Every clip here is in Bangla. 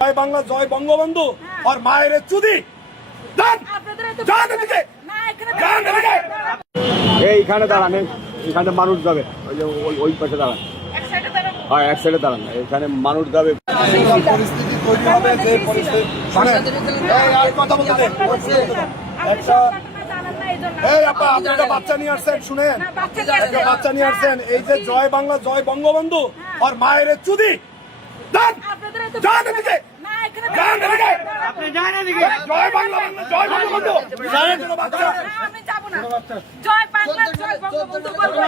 জয় বাংলা, জয় বঙ্গবন্ধু আর মায়ের চুদি। এইখানে দাঁড়ান, এখানে মানুষ যাবে, ওই যে ওই পাশে দাঁড়ান, হ্যাঁ এক সাইডে দাঁড়ান, এখানে মানুষ যাবে। পরিস্থিতি তৈরি হবে যে পরিস্থিতি কথা বলতে বাচ্চা নিয়ে আসছেন, শুনেন, বাচ্চা নিয়ে আসছেন। এই যে জয় বাংলা, জয় বঙ্গবন্ধু আর মায়ের চুদি। জয় বাংলা, জয় বঙ্গবন্ধু। জয় বাংলা, জয় বঙ্গবন্ধু বলবো।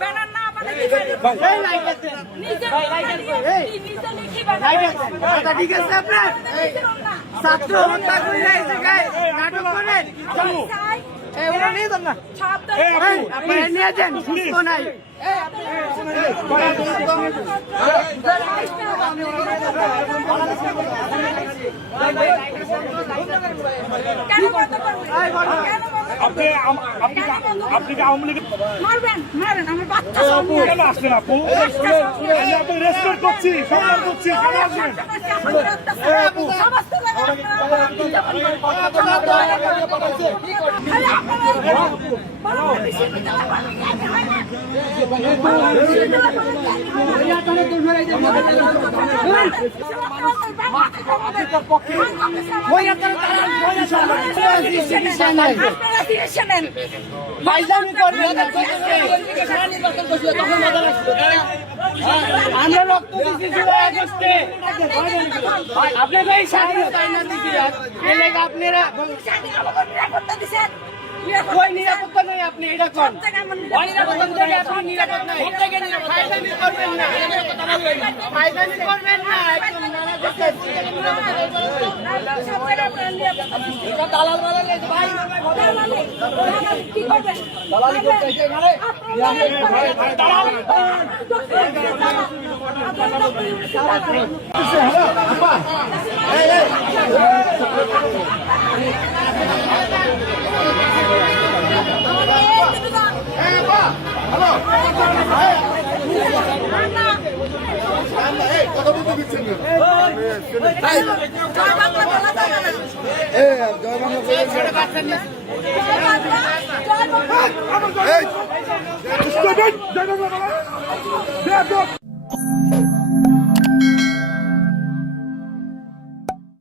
ব্যানার না ঠিক আছে, আপনার ছাত্র হত্যা করে নাটক করেন, আপনারা নিয়ে যান, সুস্থ নাই। আপনি কি আওয়ামী লীগ মারবেন? মারেন, আমার বাচ্চা কেন আসলেন আপু? আপনি রেসপেক্ট করছি, সম্মান করছি, কেন আসলেন? আমরা রক্ত দিচ্ছি জুলাই আগস্টে, আপনাদের এই স্বাধীনতা আপনারা ওই নিরাপত্তা নয়, আপনি এটা করেন নিরাপদ নাই, করবেন না, করবেন না, দালাল ভাই কি করবেন? জয় বাংলা।